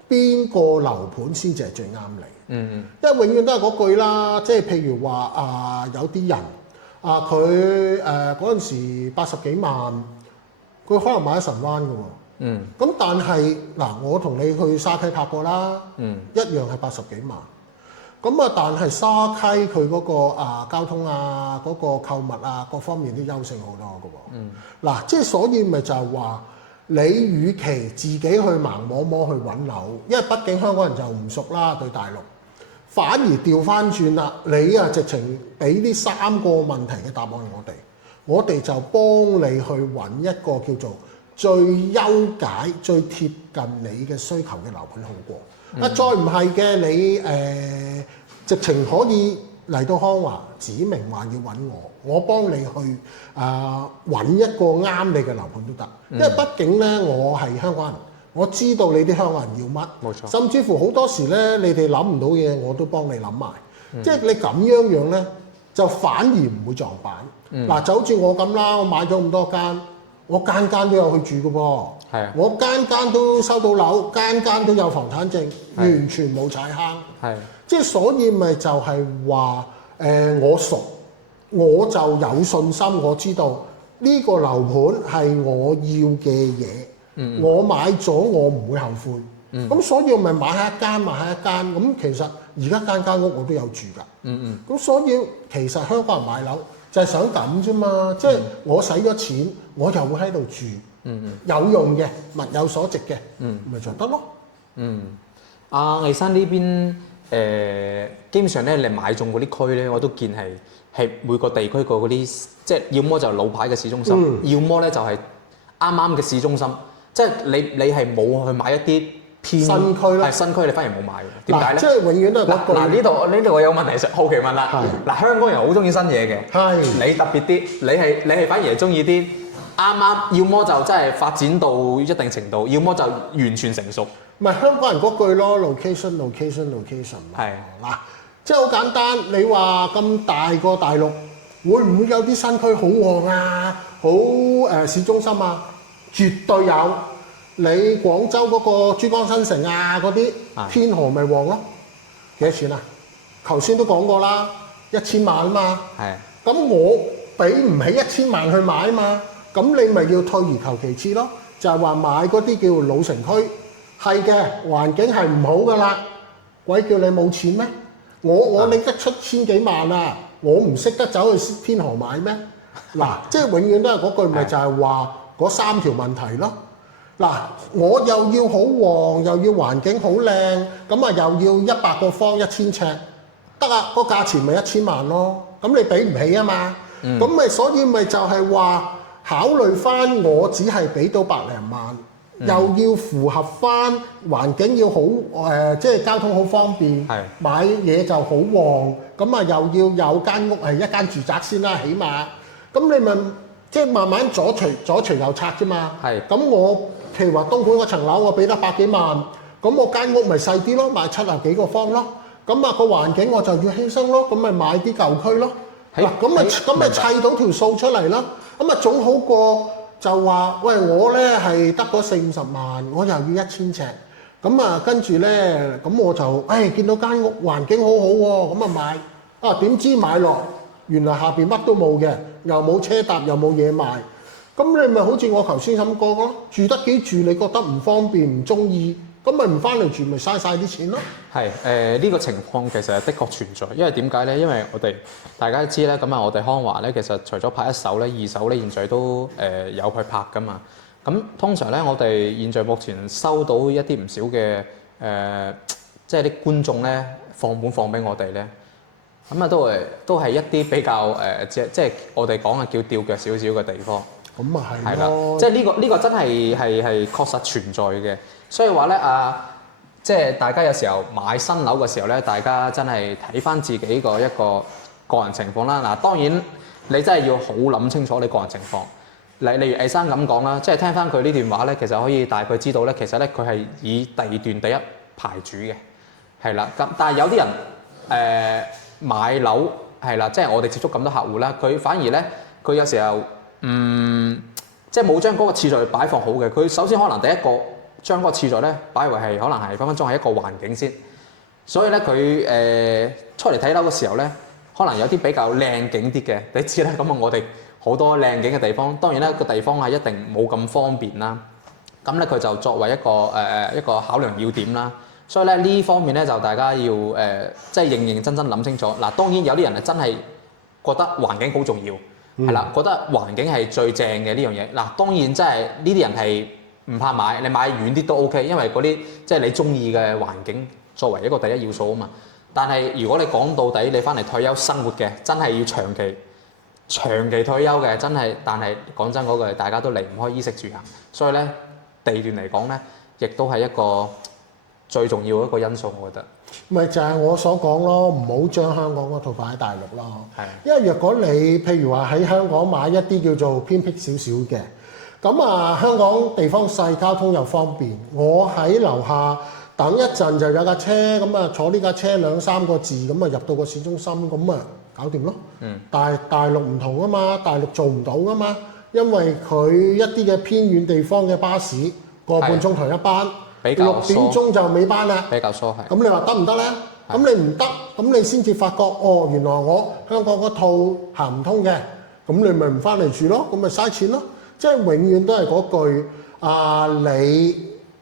邊個樓盤先至係最啱你。因為永遠都係嗰句啦，即係譬如話有啲人佢嗰陣時80幾萬，佢可能買喺神灣嘅喎。咁但係嗱，我同你去沙溪拍過啦，一樣係80幾萬。咁啊，但係沙溪佢嗰個交通啊、嗰個購物啊各方面都優勝好多嘅喎。嗱，即係所以咪就係話，你與其自己去盲摸摸去揾樓，因為畢竟香港人就唔熟啦對大陸。反而調翻轉啦，你直情俾呢3個問題嘅答案我哋就幫你去揾一個叫做最優解、最貼近你嘅需求嘅樓盤好過。再唔係嘅，你直情可以嚟到康華，指明話要揾我幫你去揾一個啱你嘅樓盤都得。因為畢竟咧，我係香港人。我知道你啲香港人要乜，冇錯。甚至乎好多時咧，你哋諗唔到嘢，我都幫你諗埋。即係你咁樣咧，就反而唔會撞板。嗱，就好似我咁啦，我買咗咁多間，我間間都有去住嘅噃。係啊，我間間都收到樓，間間都有房產證，完全冇踩坑。係，即係所以咪就係話我熟，我就有信心，我知道呢個樓盤係我要嘅嘢。我買咗我唔會後悔，咁所以我咪買下一間，咁其實而家間屋我都有住㗎，咁所以其實香港人買樓就係想咁啫嘛，即係我使咗錢，我又會喺度住，有用嘅，物有所值嘅，咪就得咯。阿魏生呢邊基本上咧，你買中嗰啲區咧，我都見係每個地區個嗰啲，即係要麼就老牌嘅市中心，要麼咧就係啱啱嘅市中心，即係你係冇去買一啲偏新區啦，係新區你反而冇買嘅，點解咧？即係永遠都係嗰句。嗱呢度我有問題好奇問啦。嗱香港人好中意新嘢嘅，係你特別啲，你係反而係中意啲啱啱，要麼就真係發展到一定程度，要麼就完全成熟。唔係香港人嗰句咯 ，location 係嗱，即係好簡單。你話咁大個大陸，會唔會有啲新區好旺啊？好市中心啊？絕對有。你廣州嗰個珠江新城啊，嗰啲天河咪旺咯？幾多錢啊？頭先都講過啦，1000萬啊嘛。係。咁我俾唔起1000萬去買啊嘛，咁你咪要退而求其次咯，就係話買嗰啲叫老城區。係嘅，環境係唔好噶啦，鬼叫你冇錢咩？我拎得出千幾萬啊，我唔識得走去天河買咩？嗱，即係永遠都係嗰句，咪就係話嗰3條問題咯。嗱，我又要好旺，又要環境好靚，咁啊又要100個方1000尺，得啊，個價錢咪1000萬咯。咁你俾唔起啊嘛？咁咪所以咪就係話考慮翻，我只係俾到百零萬。又要符合翻環境要好即係交通好方便，買嘢就好旺，咁啊又要有間屋係一間住宅先啦，起碼。咁你咪即係慢慢左除右拆啫嘛。咁我譬如話東莞嗰層樓，我俾得100幾萬，咁我間屋咪細啲咯，買70幾個方咯。咁啊個環境我就要犧牲咯，咁咪買啲舊區咯。嗱，咁咪砌到條數出嚟啦。咁啊總好過。就話喂，我咧係得嗰40-50萬，我又要1000尺，咁啊跟住咧，咁我就見到間屋環境好好喎，咁啊買，啊點知買落原來下邊乜都冇嘅，又冇車搭，又冇嘢賣，咁你咪好似我頭先咁講咯，住得幾住，你覺得唔方便唔中意，咁咪唔翻嚟住，咪嘥晒啲錢咯。係呢個情況其實係的確存在，因為點解咧？因為大家都知咧，咁啊，我哋康華咧，其實除咗拍一手咧，二手咧，現在都有去拍噶嘛。咁通常咧，我哋現在目前收到一啲唔少嘅即係啲觀眾咧放本放俾我哋咧，咁啊都係一啲比較即係我哋講嘅叫吊腳少少嘅地方。咁啊係啦，即係呢個真係確實存在嘅。所以話咧即係大家有時候買新樓嘅時候咧，大家真係睇翻自己一個個人情況啦。嗱，當然你真係要好諗清楚你個人情況。例如魏生咁講啦，即係聽翻佢呢段話咧，其實可以大概知道咧，其實咧佢係以第二段第一排主嘅，係啦。咁但係有啲人買樓係啦，即係我哋接觸咁多客戶啦，佢反而咧佢有時候即係冇將嗰個次序擺放好嘅。佢首先可能第一個將嗰個次序咧擺為係可能係分分鐘係一個環境先，所以咧佢出嚟睇樓嘅時候咧，可能有啲比較靚景啲嘅，你知啦。咁啊，我哋好多靚景嘅地方，當然咧個地方係一定冇咁方便啦。咁咧佢就作為一個考量要點啦。所以咧呢方面咧就大家要即係認真諗清楚。嗱，當然有啲人係真係覺得環境好重要，係啦，覺得環境係最正嘅呢樣嘢。嗱，當然真係呢啲人係唔怕買，你買遠啲都 OK， 因為嗰啲即係你中意嘅環境作為一個第一要素啊嘛。但係如果你講到底，你翻嚟退休生活嘅，真係要長期退休嘅，真係。但係講真嗰句，大家都離唔開衣食住行，所以咧地段嚟講咧，亦都係一個最重要嘅一個因素，我覺得。咪就係我所講咯，唔好將香港嗰套擺喺大陸咯。係。因為若果你譬如話喺香港買一啲叫做偏僻少少嘅，咁啊香港地方細，交通又方便，我喺樓下等一陣就有架車，咁啊坐呢架車2-3個字，咁啊入到個市中心，咁啊搞掂咯。但係大陸唔同啊嘛，大陸做唔到啊嘛，因為佢一啲嘅偏遠地方嘅巴士個半鐘頭一班，6點鐘就尾班啦，比較疏係。咁你話得唔得咧？咁你唔得，咁你先至發覺哦，原來我香港嗰套行唔通嘅，咁你咪唔翻嚟住咯，咁咪嘥錢咯。即係永遠都係嗰句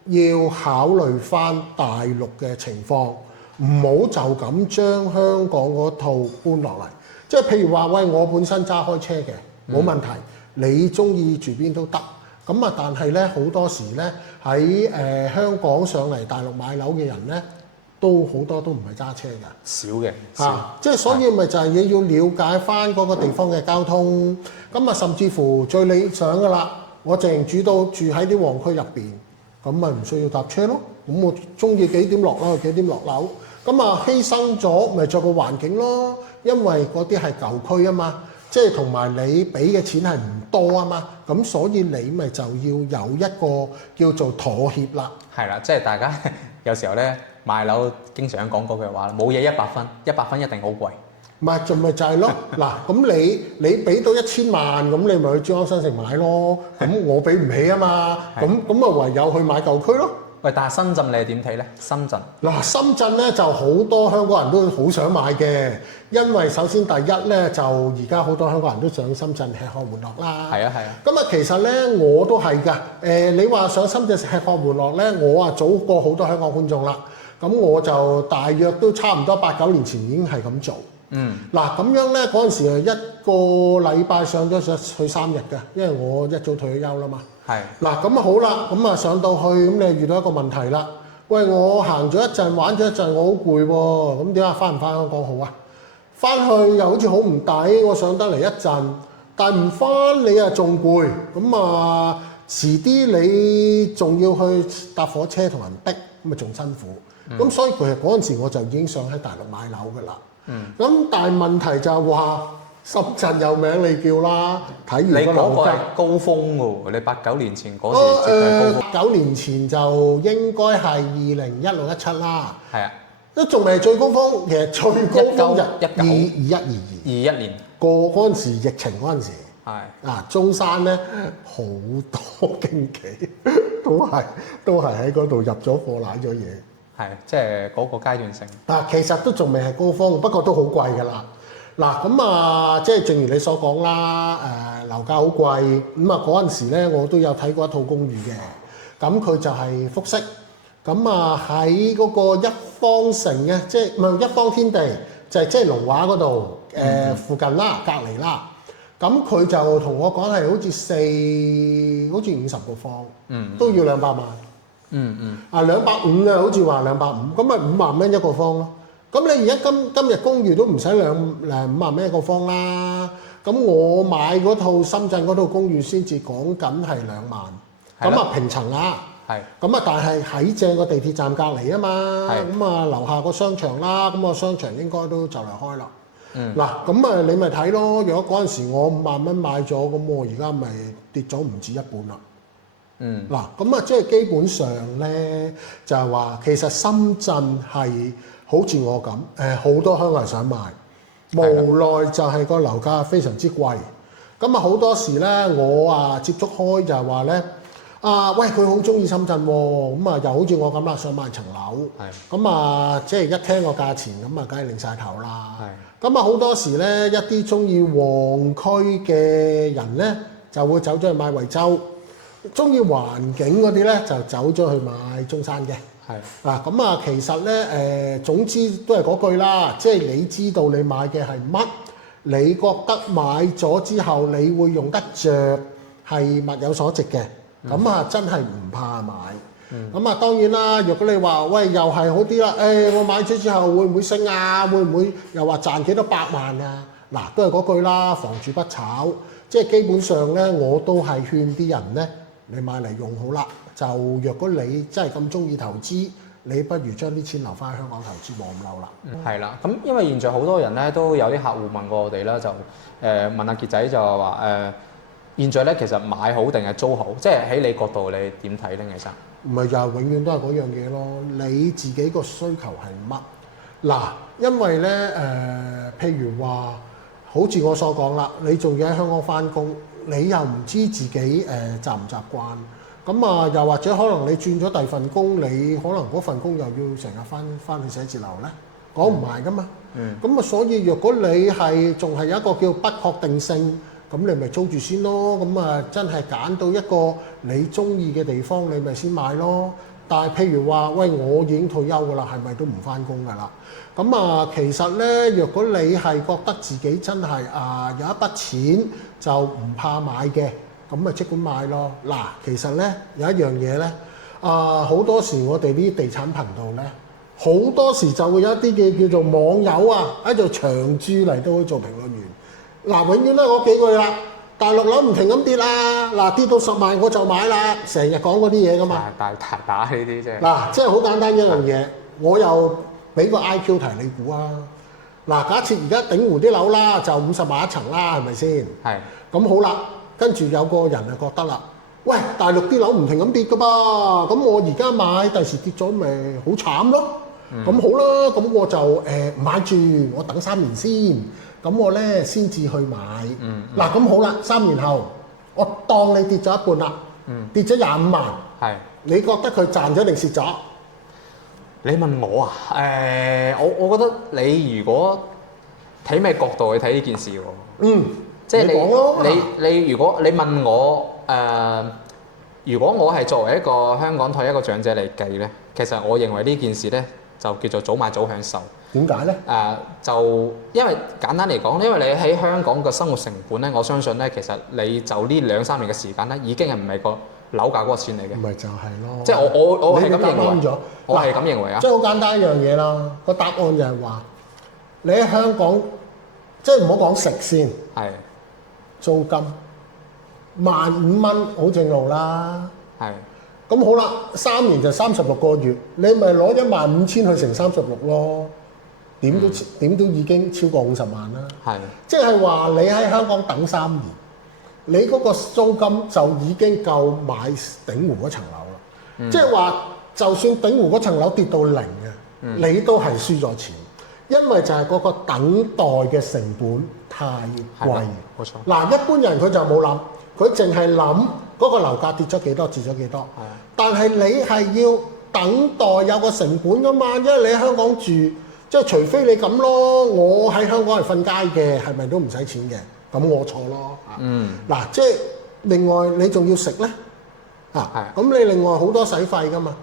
你要考慮翻大陸嘅情況，唔好就咁將香港嗰套搬落嚟。即係譬如話，喂，我本身揸開車嘅，冇問題，你中意住邊都得。咁咁啊，但係咧好多時咧喺香港上嚟大陸買樓嘅人咧，都好多都唔係揸車㗎，少嘅，即係所以咪就係你要了解翻嗰個地方嘅交通，咁啊甚至乎最理想㗎啦，我淨住喺啲旺區入邊，咁咪唔需要搭車咯，咁我中意幾點落樓就幾點落樓，咁啊犧牲咗咪就個環境咯，因為嗰啲係舊區啊嘛。即係同埋你俾嘅錢係唔多啊嘛，咁所以你咪就要有一個叫做妥協啦。係啦，即係大家有時候咧買樓經常講嗰句話啦，冇嘢100分一定好貴。唔係，咪就係咯。嗱，咁你俾到1000萬，咁你咪去珠江新城買咯。咁我俾唔起啊嘛，咁啊唯有去買舊區咯。喂，但係深圳你係點睇咧？深圳嗱，深圳咧就好多香港人都好想買嘅，因為首先第一咧就而家好多香港人都上深圳吃喝玩樂啦。係啊。咁啊，其實咧我都係㗎。你話上深圳吃喝玩樂咧，我啊早過好多香港觀眾啦。咁我就大約都差唔多8、9年前已經係咁做。嗱咁樣咧嗰陣時一個禮拜上咗去3日㗎，因為我一早退咗休啦嘛。嗱咁啊好啦，咁啊上到去咁你遇到一個問題啦。喂，我行咗一陣，玩咗一陣，我好攰喎。咁點解翻唔翻香港好啊？翻去又好似好唔抵，我上得嚟一陣，但唔翻你啊仲攰。咁啊遲啲你仲要去搭火車同人逼，咁啊仲辛苦。咁所以其實嗰陣時我就已經想喺大陸買樓㗎啦。咁但係問題就係話深圳有名你叫啦，睇完你嗰個係樓高峰喎，你8、9年前嗰時絕對高峰。 9年前就應該係2016、17啦。係啊，都仲未最高峰，其實最高峰就21、21年嗰陣時疫情嗰陣時。係中山咧好多經紀都係喺嗰度入咗貨攋咗嘢。係即係嗰個階段性。其實都仲未係高峰，不過都好貴㗎啦。嗱咁啊，即係正如你所講啦，樓價好貴。咁啊嗰陣時咧，我都有睇過一套公寓嘅，咁佢就係複式。咁啊喺嗰個一方城嘅，即係唔係一方天地，就係即係龍華嗰度附近啦，隔離啦。咁佢就同我講係好似50個方，都要200萬。250啊，好似話250，咁咪5萬蚊一個方咯。咁你而家今日公寓都唔使5萬蚊一個方啦。咁我買嗰套深圳嗰套公寓先至講緊係2萬，咁啊平層啦。咁啊，但係喺正個地鐵站隔離啊嘛。咁啊樓下個商場啦，咁個商場應該都就嚟開啦。嗱，咁啊你咪睇咯。如果嗰陣時我5萬蚊買咗，咁我而家咪跌咗唔止一半啦。嗱，咁啊即係基本上咧就係話，其實深圳係好似我咁，好多香港人想買，無奈就係個樓價非常之貴。咁啊好多時咧，我啊接觸開就係話咧，喂佢好中意深圳喎，咁啊又好似我咁啦，想買層樓。咁啊即係一聽個價錢，咁啊梗係擰晒頭啦。咁啊好多時咧，一啲中意旺區嘅人咧，就會走咗去買惠州。中意環境嗰啲咧，就走咗去買中山嘅。咁啊，其實咧總之都係嗰句啦，即係你知道你買嘅係乜，你覺得買咗之後你會用得着，係物有所值嘅，咁啊真係唔怕買。咁啊當然啦，若果你話喂又係好啲啦，我買咗之後會唔會升啊？會唔會又話賺幾多百萬啊？嗱，都係嗰句啦，房住不炒，即係基本上咧，我都係勸啲人咧。你買嚟用好啦，就若果你真係咁中意投資，你不如將啲錢留翻喺香港投資，冇咁嬲啦。係啦，咁因為現在好多人咧都有啲客戶問過我哋啦，就問阿傑仔就話現在咧其實買好定係租好？即係喺你角度你點睇咧？其實唔係就係永遠都係嗰樣嘢咯。你自己個需求係乜？嗱，因為咧譬如話，好似我所講啦，你仲要喺香港翻工。你又唔知自己習唔習慣，咁啊又或者可能你轉咗第二份工，你可能嗰份工又要成日翻去寫字樓咧，講唔埋噶嘛。咁啊所以若果你係仲係有一個叫不確定性，咁你咪租住先咯。咁啊真係揀到一個你中意嘅地方，你咪先買咯。但係譬如話，喂，我已經退休㗎啦，係咪都唔翻工㗎啦？咁啊，其實咧，若果你係覺得自己真係有一筆錢就唔怕買嘅，咁咪即管買咯。嗱，其實咧有一樣嘢咧，好多時我哋啲地產頻道咧，好多時就會有一啲嘅叫做網友啊喺度長駐嚟到去做評論員。嗱，永遠都係嗰幾句啦。大陸樓唔停咁跌啦，嗱，跌到10萬我就買啦，成日講嗰啲嘢噶嘛。大打呢啲啫。嗱，即係好簡單一樣嘢，我又俾個 IQ 題你估啊。嗱，假設而家鼎湖啲樓啦，就50萬一層啦，係咪先？係。咁好啦，跟住有個人就覺得啦，喂，大陸啲樓唔停咁跌噶噃，咁我而家買，第時跌咗咪好慘咯。咁好啦，咁我就唔買住，我等3年先。咁我咧先至去買。嗱，咁好啦，3年後我當你跌咗一半啦，跌咗25萬。係。你覺得佢賺咗定蝕咗？你問我啊？我覺得你如果睇咩角度去睇呢件事喎？即係你如果你問我如果我係作為一個香港退休嘅長者嚟計咧，其實我認為呢件事咧就叫做早買早享受。點解咧？就因為簡單嚟講，因為你喺香港嘅生活成本咧，我相信咧，其實你就呢2-3年嘅時間咧，已經係唔係個樓價嗰個錢嚟嘅。唔係就係咯。即係我係咁認為。我係咁認為啊。即係好簡單一樣嘢啦。個答案就係話，你喺香港，即係唔好講食先。係。租金15,000蚊好正路啦。係。咁好啦，3年就36個月，你咪攞15,000去乘36咯。點都已經超過50萬啦。係，即係話你喺香港等3年，你嗰個租金就已經夠買鼎湖嗰層樓啦。即係話，就算鼎湖嗰層樓跌到0嘅，你都係輸咗錢，因為就係嗰個等待嘅成本太貴。冇錯。嗱，一般人佢就冇諗，佢淨係諗嗰個樓價跌咗幾多，跌咗幾多。但係你係要等待有個成本噶嘛，因為你喺香港住。即係除非你咁咯，我喺香港係瞓街嘅，係咪都唔使錢嘅？咁我錯咯。嗱，即係另外你仲要食咧，咁你另外好多使費噶嘛。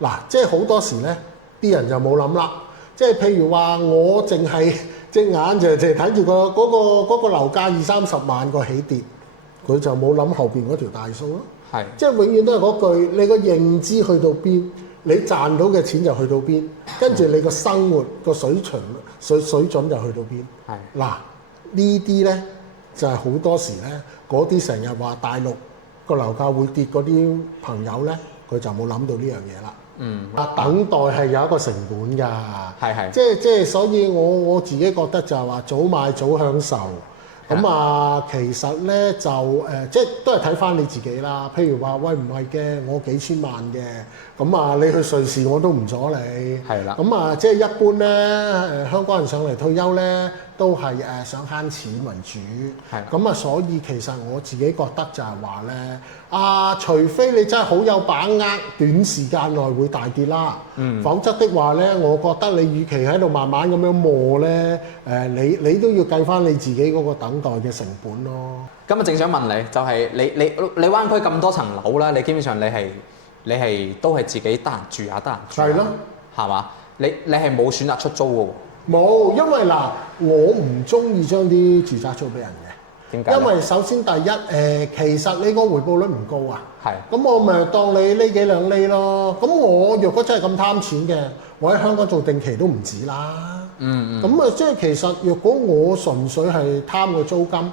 嗱，即係好多時咧，啲人就冇諗啦。即係譬如話，我淨係隻眼就睇住嗰個樓價20-30萬個起跌，佢就冇諗後邊嗰條大數咯。係，即係永遠都係嗰句，你個認知去到邊？你賺到嘅錢就去到邊，跟住你個生活個水準就去到邊。係嗱，呢啲咧就係好多時咧，嗰啲成日話大陸個樓價會跌嗰啲朋友咧，佢就冇諗到呢樣嘢啦。等待係有一個成本㗎。係。即係所以我自己覺得就係話早買早享受。咁其實咧就即係都係睇翻你自己啦。譬如話，喂，唔係嘅，我幾千萬嘅，咁你去瑞士我都唔阻你。係啦。咁即係一般咧，香港人上嚟退休咧，都係想慳錢為主。係。咁所以其實我自己覺得就係話咧，除非你真係好有把握，短時間內會大跌啦。否則的話咧，我覺得你與其喺度慢慢咁樣磨咧，你都要計翻你自己嗰個等待嘅成本咯。咁正想問你，就係你灣區咁多層樓啦，你基本上你係都係自己得閒住下，得閒住下。係咯。係嘛？你係冇選擇出租嘅喎。冇，因為我唔中意將啲住宅租俾人嘅。點解？因為首先第一，其實你個回報率唔高啊。係。咁我咪當你呢幾兩厘咯。咁我若果真係咁貪錢嘅，我喺香港做定期都唔止啦。咁即係其實若果我純粹係貪個租金，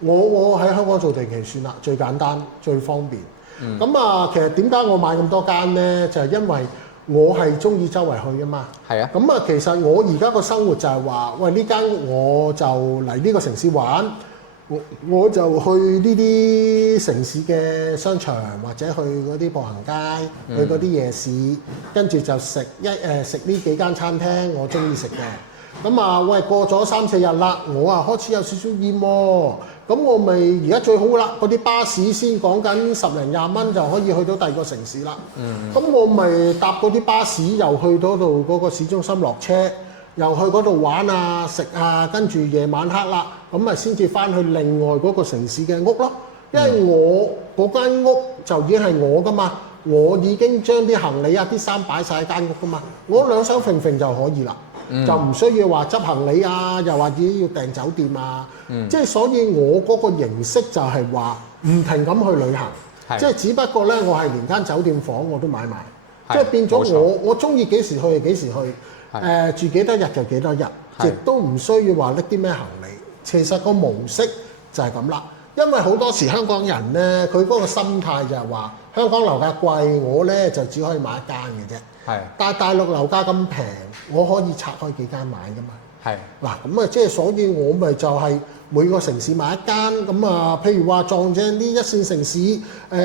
我喺香港做定期算啦，最簡單最方便。其實點解我買咁多間咧？就係因為我係中意周圍去啊嘛。係啊。其實我而家個生活就係話，喂，呢間我就嚟呢個城市玩。我就去呢啲城市嘅商場，或者去嗰啲步行街，去嗰啲夜市，跟住就食呢幾間餐廳我中意食嘅。喂，過咗3-4日啦，我開始有少少厭喎。咁我咪而家最好啦，嗰啲巴士先講緊10零20蚊就可以去到第二個城市啦。咁我咪搭嗰啲巴士又去到度嗰個市中心落車。又去嗰度玩啊、食啊，跟住夜晚黑啦，咁先至翻去另外嗰個城市嘅屋咯。因為我嗰間屋就已經係我噶嘛，我已經將啲行李啊、啲衫擺晒喺間屋噶嘛，我兩手揈揈就可以啦，就唔需要話執行李啊，又或者要訂酒店啊。即係所以我嗰個形式就係話，唔停咁去旅行，係即係只不過咧，我係連間酒店房我都買埋，係即係變咗冇錯我中意幾時去就幾時去，住幾多日就幾多日，亦都唔需要話拎啲咩行李。其實個模式就係咁啦，因為好多時香港人咧，佢嗰個心態就係話香港樓價貴，我咧就只可以買一間嘅啫。係，但係大陸樓價咁平，我可以拆開幾間買噶嘛。係嗱，咁啊，即係所以我咪就係每個城市買一間，咁啊，譬如話撞正啲一線城市，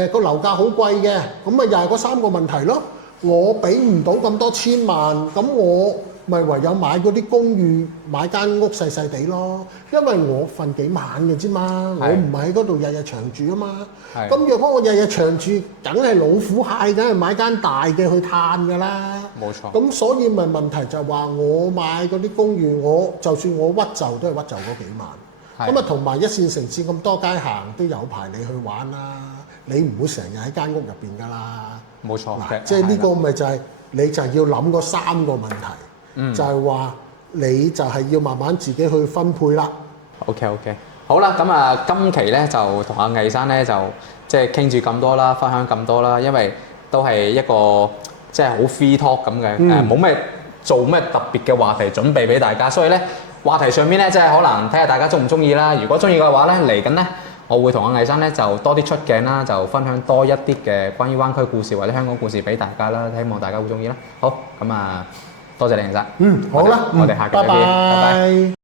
個樓價好貴嘅，咁咪又係嗰三個問題咯。我俾唔到咁多千萬，咁我咪唯有買嗰啲公寓，買間屋細細地咯。因為我瞓幾晚嘅啫嘛，我唔係喺嗰度日日長住啊嘛。咁若果我日日長住，梗係老虎蟹，梗係買間大嘅去嘆㗎啦。冇錯。咁所以咪問題就係話，我買嗰啲公寓，我就算我屈就都係屈就嗰幾萬。咁啊，同埋一線城市咁多街行，都有排你去玩啦。你唔會成日喺間屋入邊㗎啦。冇錯。嗱，即係呢個咪就係你就要諗嗰三個問題，就係話你就係要慢慢自己去分配啦。OK，好啦，咁啊，今期咧就同阿魏生咧就即係傾住咁多啦，分享咁多啦，因為都係一個即係好 free talk 咁嘅，冇咩做咩特別嘅話題準備俾大家，所以咧話題上面咧即係可能睇下大家中唔中意啦。如果中意嘅話咧，嚟緊咧我會同阿魏生咧就多啲出鏡啦，就分享多一啲嘅關於灣區故事或者香港故事俾大家啦，希望大家會中意啦。好，咁啊，多謝你，魏生。好啦，我哋下期再見，拜拜。